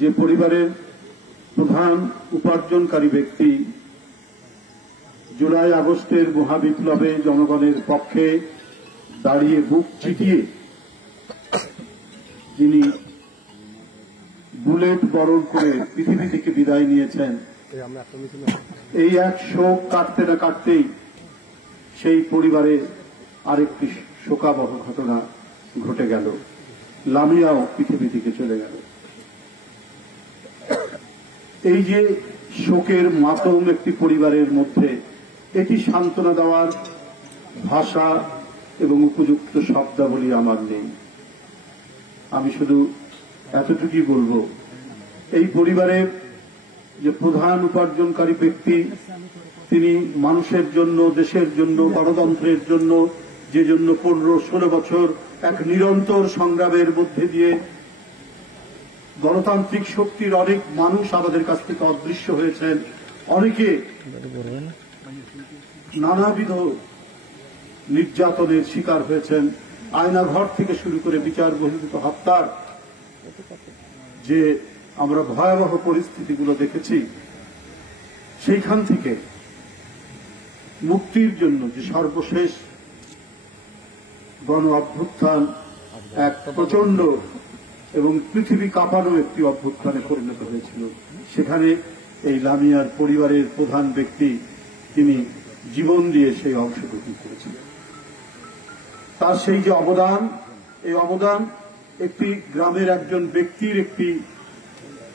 যে পরিবারের প্রধান উপার্জনকারী ব্যক্তি জুলাই আগস্টের মহাবিপ্লবে জনগণের পক্ষে দাঁড়িয়ে বুক চিতিয়ে যিনি বুলেট বরণ করে পৃথিবী থেকে বিদায় নিয়েছেন, এই এক শোক কাটতে না কাটতেই সেই পরিবারে আরেকটি শোকাবহ ঘটনা ঘটে গেল। লামিয়াও পৃথিবী থেকে চলে গেল। এই যে শোকের মাতম একটি পরিবারের মধ্যে, এটি সান্ত্বনা দেওয়ার ভাষা এবং উপযুক্ত শব্দাবলী আমার নেই। আমি শুধু এতটুকুই বলবো, এই পরিবারের যে প্রধান উপার্জনকারী ব্যক্তি, তিনি মানুষের জন্য, দেশের জন্য, গণতন্ত্রের জন্য, যে জন্য 15-16 বছর এক নিরন্তর সংগ্রামের মধ্যে দিয়ে গণতান্ত্রিক শক্তির অনেক মানুষ আমাদের কাছ থেকে অদৃশ্য হয়েছেন, অনেকে নানাবিধ নির্যাতনের শিকার হয়েছেন, আয়নাঘর থেকে শুরু করে বিচার বহির্ভূত হত্যার যে আমরা ভয়াবহ পরিস্থিতিগুলো দেখেছি, সেইখান থেকে মুক্তির জন্য যে সর্বশেষ গণ অভ্যুত্থান এক প্রচন্ড এবং পৃথিবী কাঁপানো একটি অভ্যুত্থানে পরিণত হয়েছিল, সেখানে এই লামিয়ার পরিবারের প্রধান ব্যক্তি তিনি জীবন দিয়ে সেই অংশগ্রহণ করেছিলেন। তার সেই যে অবদান, এই অবদান একটি গ্রামের একজন ব্যক্তির একটি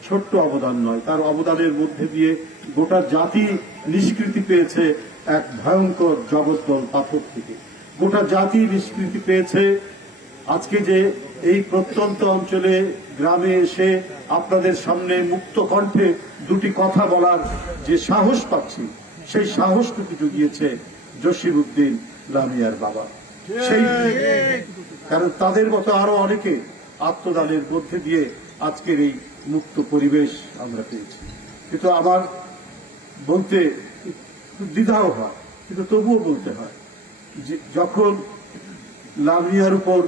ছোট্ট অবদান নয়, তার অবদানের মধ্যে দিয়ে গোটা জাতি নিষ্কৃতি পেয়েছে এক ভয়ঙ্কর জগদ্দল পাথর থেকে। গোটা জাতি নিষ্কৃতি পেয়েছে। আজকে যে এই প্রত্যন্ত অঞ্চলে গ্রামে এসে আপনাদের সামনে মুক্ত কণ্ঠে দুটি কথা বলার যে সাহস পাচ্ছি, সেই সাহসটুকু জুগিয়েছে জসির-উদ্দিন লামিয়ার বাবা। সেই কারণ তাদের মতো আরো অনেকে আত্মদানের মধ্যে দিয়ে আজকের এই মুক্ত পরিবেশ আমরা পেয়েছি। কিন্তু আমার বলতে দ্বিধাও হয়, কিন্তু তবুও বলতে হয়, যখন লামিয়ার উপর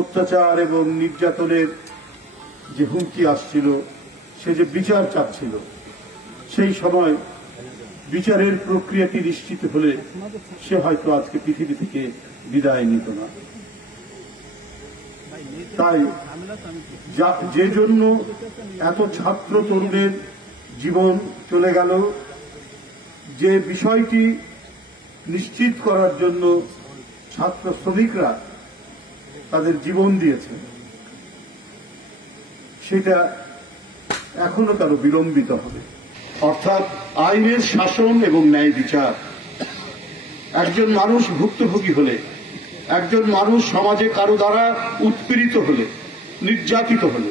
অত্যাচার এবং নির্যাতনের যে হুমকি আসছিল, সে যে বিচার চাচ্ছিল, সেই সময় বিচারের প্রক্রিয়াটি নিশ্চিত হলে সে হয়তো আজকে পৃথিবী থেকে বিদায় নিত না। তাই যে জন্য এত ছাত্র তরুণের জীবন চলে গেল, যে বিষয়টি নিশ্চিত করার জন্য ছাত্র শ্রমিকরা তাদের জীবন দিয়েছে, সেটা এখনো কারো বিলম্বিত হবে। অর্থাৎ আইনের শাসন এবং ন্যায় বিচার। একজন মানুষ ভুক্তভোগী হলে, একজন মানুষ সমাজে কারো দ্বারা উৎপীড়িত হলে, নির্যাতিত হলে,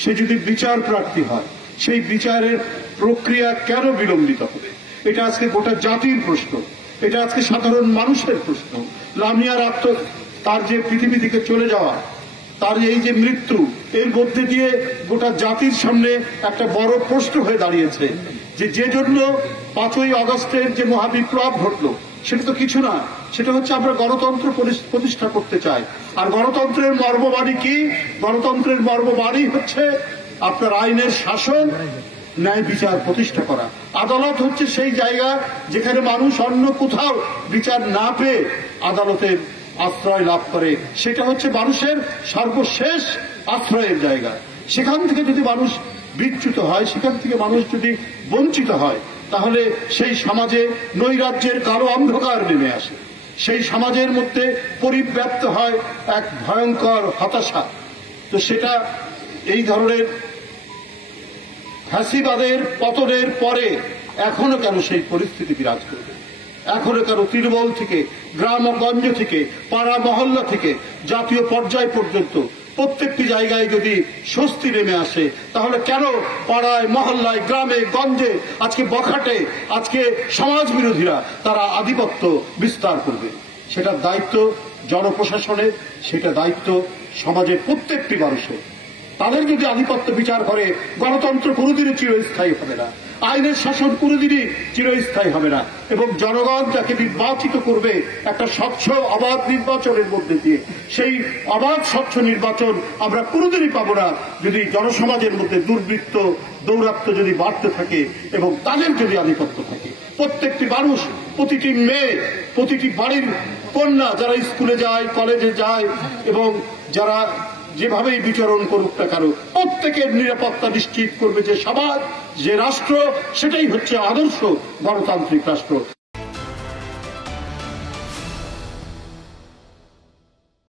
সে যদি বিচার প্রার্থী হয়, সেই বিচারের প্রক্রিয়া কেন বিলম্বিত হবে? এটা আজকে গোটা জাতির প্রশ্ন, এটা আজকে সাধারণ মানুষের প্রশ্ন। লামিয়ার তার যে পৃথিবী থেকে চলে যাওয়া, তার এই যে মৃত্যু, এর মধ্যে দিয়ে গোটা জাতির সামনে একটা বড় প্রশ্ন হয়ে দাঁড়িয়েছে যে জন্য 5ই আগস্টের যে মহাবিপ্লব ঘটল, সেটা তো কিছু না, সেটা হচ্ছে আমরা গণতন্ত্র প্রতিষ্ঠা করতে চাই। আর গণতন্ত্রের মর্মবাণী কি? গণতন্ত্রের মর্মবাণী হচ্ছে আপনার আইনের শাসন, ন্যায় বিচার প্রতিষ্ঠা করা। আদালত হচ্ছে সেই জায়গা যেখানে মানুষ অন্য কোথাও বিচার না পেয়ে আদালতের আশ্রয় লাভ করে। সেটা হচ্ছে মানুষের সর্বশেষ আশ্রয়ের জায়গা। সেখান থেকে যদি মানুষ বিচ্যুত হয়, সেখান থেকে মানুষ যদি বঞ্চিত হয়, তাহলে সেই সমাজে নৈরাজ্যের কালো অন্ধকার নেমে আসে। সেই সমাজের মধ্যে পরিব্যাপ্ত হয় এক ভয়ঙ্কর হতাশা। তো সেটা এই ধরনের ফ্যাসিবাদের পতনের পরে এখনো কেন সেই পরিস্থিতি বিরাজ করবে? এখনো কেন তৃণমূল থেকে, গ্রামগঞ্জ থেকে, পাড়া মহল্লা থেকে জাতীয় পর্যায় পর্যন্ত প্রত্যেকটি জায়গায় যদি স্বস্তি নেমে আসে, তাহলে কেন পাড়ায় মহল্লায়, গ্রামে গঞ্জে, আজকে বখাটে, আজকে সমাজ বিরোধীরা তারা আধিপত্য বিস্তার করবে? সেটার দায়িত্ব জনপ্রশাসনের, সেটা দায়িত্ব সমাজের প্রত্যেকটি মানুষের। তাদের যদি আধিপত্য বিচার করে, গণতন্ত্র কোনোদিনই চিরস্থায়ী হবে না। আইনের শাসন কোনোদিনই চিরস্থায়ী হবে না এবং জনগণ যাকে নির্বাচিত করবে একটা স্বচ্ছ অবাধ নির্বাচনের মধ্যে দিয়ে, সেই অবাধ স্বচ্ছ নির্বাচন আমরা কোনোদিনই পাবো না যদি জনসমাজের মধ্যে দুর্বৃত্ত দৌরাত্ম্য যদি বাড়তে থাকে এবং তাদের যদি আধিপত্য থাকে। প্রত্যেকটি মানুষ, প্রতিটি মেয়ে, প্রতিটি বাড়ির কন্যা যারা স্কুলে যায়, কলেজে যায় এবং যারা যেভাবেই বিচরণ করুক না কেন, প্রত্যেকের নিরাপত্তা নিশ্চিত করবে যে সমাজ, যে রাষ্ট্র, সেটাই হচ্ছে আদর্শ গণতান্ত্রিক রাষ্ট্র।